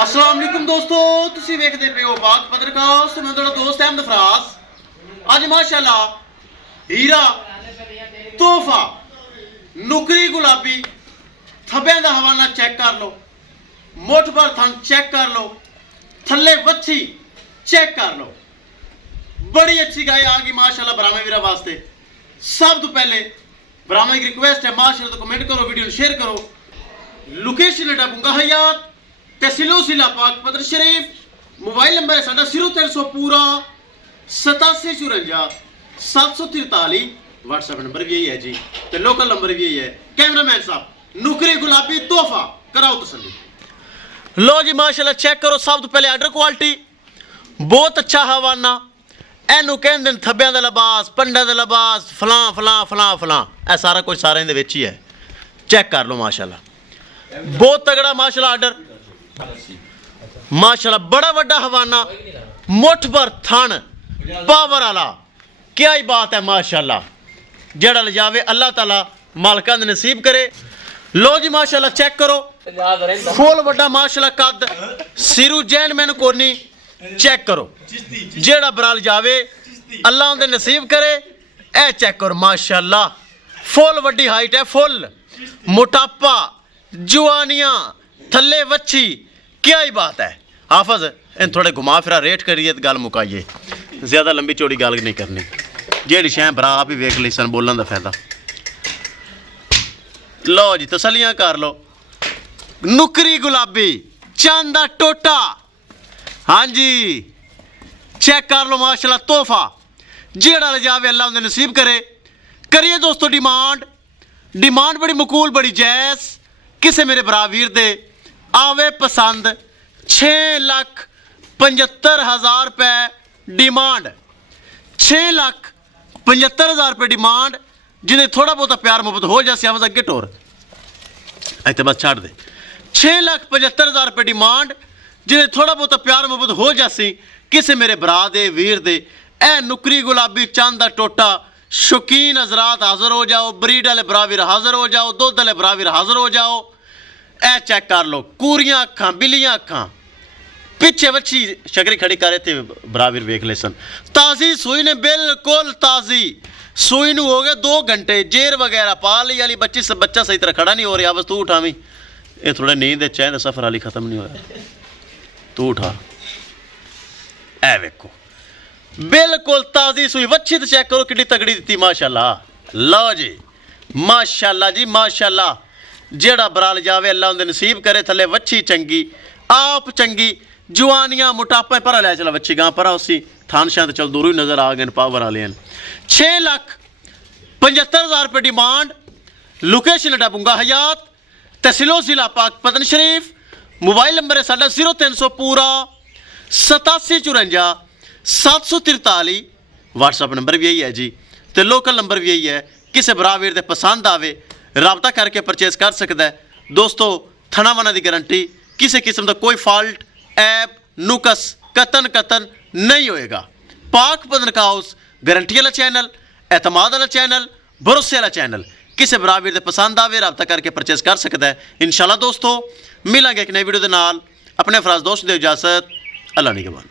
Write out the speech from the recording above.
अस्सलाम वालेकुम दोस्तों, तुसी वेखदे पे हो पाक पत्रकास्ट। मैं तुहाडा दोस्त अहमद फराज। अज माशाअल्लाह हीरा तोहफा नुकरी गुलाबी थब्बे दा हवाला चेक कर लो, मुठ पर थन चेक कर लो, थल्ले वच्छी चेक कर लो। बड़ी अच्छी गाय आ गई माशाअल्लाह ब्राह्मण वीरा वास्ते। सब तो पहले ब्राह्मण की रिक्वेस्ट है माशाअल्लाह तो कमेंट करो, वीडियो शेयर करो। लोकेशन है बुंगा हयात तहसीलो जिला पाक पत्र शरीफ। मोबाइल नंबर है साडा 0300 पूरा 8754 743। व्हाट्सएप नंबर भी यही है जी, तो लोकल नंबर भी यही है। कैमरामैन साहब नुकरी गुलाबी तोहफा कराओ तसल्ली। लो जी माशाल्लाह चेक करो। सब तो पहले आर्डर क्वालिटी बहुत अच्छा हवाना। एनू कहते थब्बियां दा लिबास, पंडा दा लिबास, फलां फलां फलां फलां, ए सारा कुछ सारे दे विच ही है। चेक कर लो माशाल्लाह, बहुत तगड़ा माशाल्लाह आर्डर माशाल्लाह। बड़ा वड्डा हवाना, मुठ भर थन, पावर वाला, क्या ही बात है माशाल्लाह। जेड़ा ले जावे अल्लाह ताला मालकां दे नसीब करे। लो जी माशाल्लाह चेक करो, फुल वड्डा माशाल्लाह कद, सिरू जैन मैनू कोनी। चेक करो, जेड़ा बराल जावे अल्लाह उनदे नसीब करे। ए चेक करो माशाल्लाह, फुल वड्डी हाइट है, फुल मोटापा, जवानियां, थल्ले वच्छी, क्या ही बात है। हाफज इन थोड़े घुमा फिरा रेट करिए तो गल मुकाइए, ज्यादा लंबी चौड़ी गल नहीं करनी। जेड़ी शै भरा आप ही वेख ली सन, बोलन का फायदा। लो जी तसलियां कर लो। नुकरी गुलाबी चंद दा टोटा, हाँ जी चेक कर लो माशाल्लाह तोहफा। जेड़ा ले जावे अल्लाह उन्हें नसीब करे। करिए दोस्तों डिमांड बड़ी मकूल, बड़ी जैस। किसे मेरे भरा वीर दे आवे पसंद 6,75,000 रुपए डिमांड, 6,75,000 रुपए डिमांड। जिन्हें थोड़ा बहुत प्यार मुहब्बत हो जाए आवाज अगे टोर इतने बस छड़ दे। 6,75,000 रुपए डिमांड, जिन्हें थोड़ा बहुत प्यार मुहब्बत हो जासी किसे मेरे भरा दे वीर दे। ए नुकरी गुलाबी चंद दा टोटा शौकीन हजरात हाजिर हो जाओ। ब्रीड वाले बरावीर हाजिर हो जाओ, दुध वाले बरावीर हाजिर हो जाओ। ए चेक कर लो, कूरियां अखां, बिलियां अखां, पिछे बच्ची शकरी खड़ी करे थे बरावीर वेख ले सन। ताजी सूई ने बिल्कुल ताजी सूई नू हो गए 2 घंटे। जेर वगैरह पा ली वाली बच्ची से बच्चा सही तरह खड़ा नहीं हो रहा। बस तू उठावी, ये थोड़ा नींद चाहे सफर वाली खत्म नहीं होया। तू उठा, ए वेखो बिल्कुल ताजी सूई वच्छी। तो चेक करो कितनी तगड़ी दी माशाल्लाह। लो जी माशाल्लाह जी माशाल्लाह। जेड़ा बराल जावे अल्लाह उनके नसीब करे। थले वच्छी चंगी, आप चंगी, जवानियां, मोटापा पर लै चला वच्छी गां पर उसी थान शान चल दूर ही नजर आ गए पावर वाले। 6,75,000 रुपये डिमांड। लोकेशन है बुंगा हयात तहसीलो जिला पाक पतन शरीफ। मोबाइल नंबर है साडा 0300 पूरा 8754 743। व्हाट्सएप नंबर भी यही है जी, तो लोकल नंबर भी यही है। किसी बरा वीर दे पसंद आवे राबता करके परचेज कर सकता है। दोस्तों थना वना की गारंटी, किसी किस्म का कोई फॉल्ट, ऐप, नुकस कतन नहीं होएगा। पाक पतन का हाउस गारंटी वाला चैनल, एतमाद वाला चैनल, भरोसे वाला चैनल। किसी बरा वीर दे पसंद आवे राबता करके परचेज कर सकता है। इंशाल्लाह दोस्तों मिलांगे एक नई वीडियो के नाल। अपने फराज दोस्त दे इजाजत, अल्लाह निगहबान।